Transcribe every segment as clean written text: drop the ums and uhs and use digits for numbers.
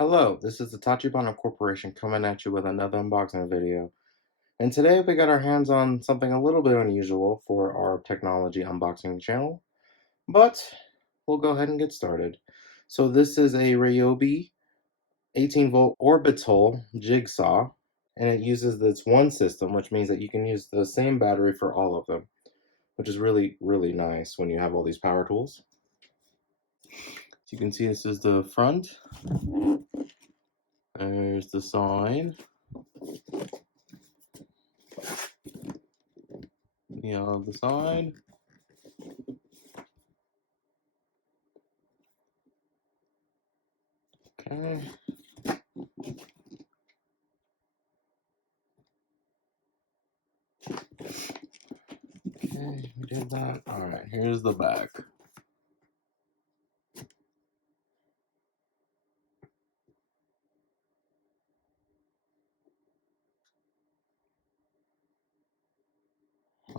Hello, this is the Tachibana Corporation coming at you with another unboxing video. And today we got our hands on something a little bit unusual for our technology unboxing channel, but we'll go ahead and get started. So this is a Ryobi 18-volt orbital jig saw, and it uses this one system, which means that you can use the same battery for all of them, which is really, really nice when you have all these power tools. So you can see this is the front. There's the side. The other side. Okay. Okay, we did that. Alright, here's the back.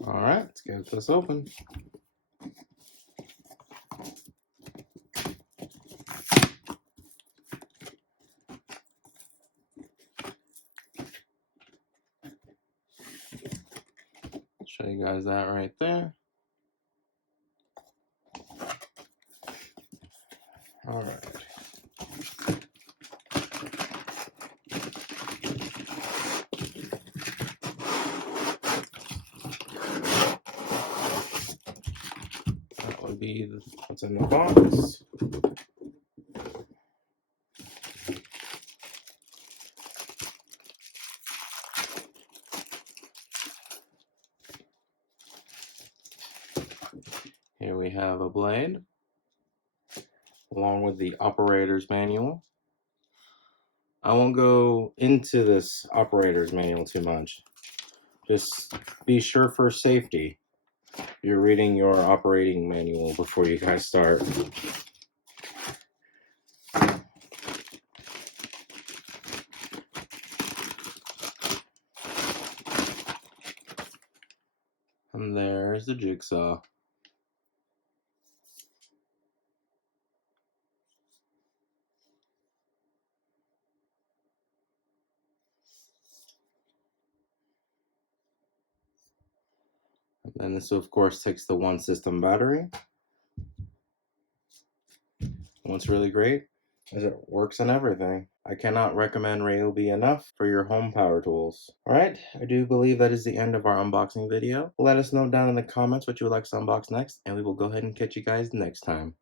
Alright, let's get this open. Show you guys that right there. Alright. That would be what's in the box. Here we have a blade, along with the operator's manual. I won't go into this operator's manual too much. Just be sure for safety, you're reading your operating manual before you guys start. And there's the jigsaw. And then this, of course, takes the one system battery. What's really great is it works in everything. I cannot recommend Ryobi enough for your home power tools. Alright, I do believe that is the end of our unboxing video. Let us know down in the comments what you would like to unbox next, and we will go ahead and catch you guys next time.